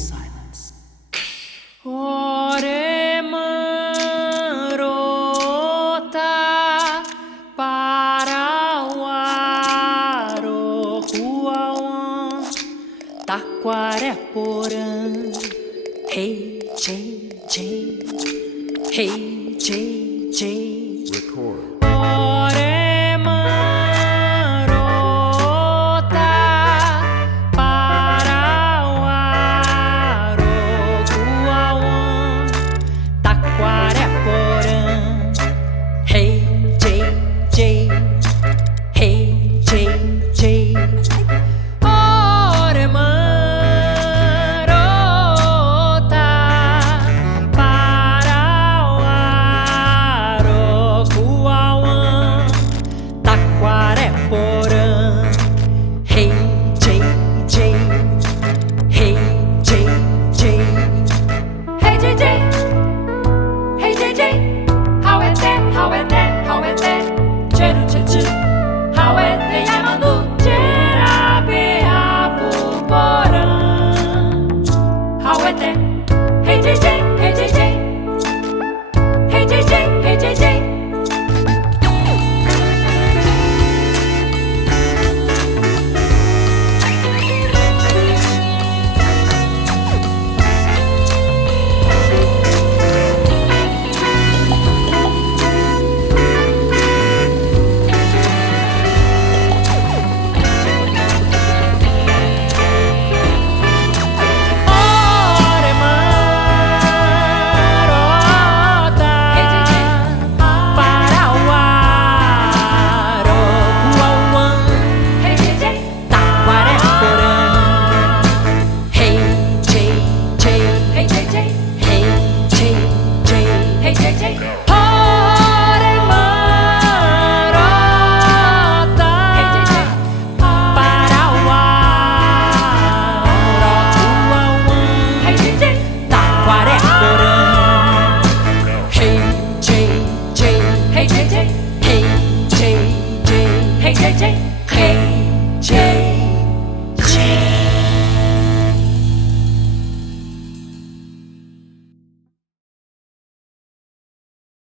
silence. Ore marota para o aro kwawã, Takware porã, hey xexy, hey xexy. Record. Ore marota para o aro kwawã, Takware porã, hey xexy, hey xexy. Ore marota para o aro kwawã, Takware porã, hey xexy, hey xexy. Hey JJ, hey JJ, how é that, Xeru xexy, how é that, nhamandu, Jerape, apu, porã, how é that, hey JJ, hey JJ, hey JJ, hey JJ. Ore marota para o aro kwawã, Hey JJ, Takware porã, hey xexy, hey JJ, hey xexy. hey JJ. Ore marota Hey JJ, para o aro kwawã, hey JJ, Takware porã, hey xexy, hey JJ, hey xexy, hey JJ. hey xexy.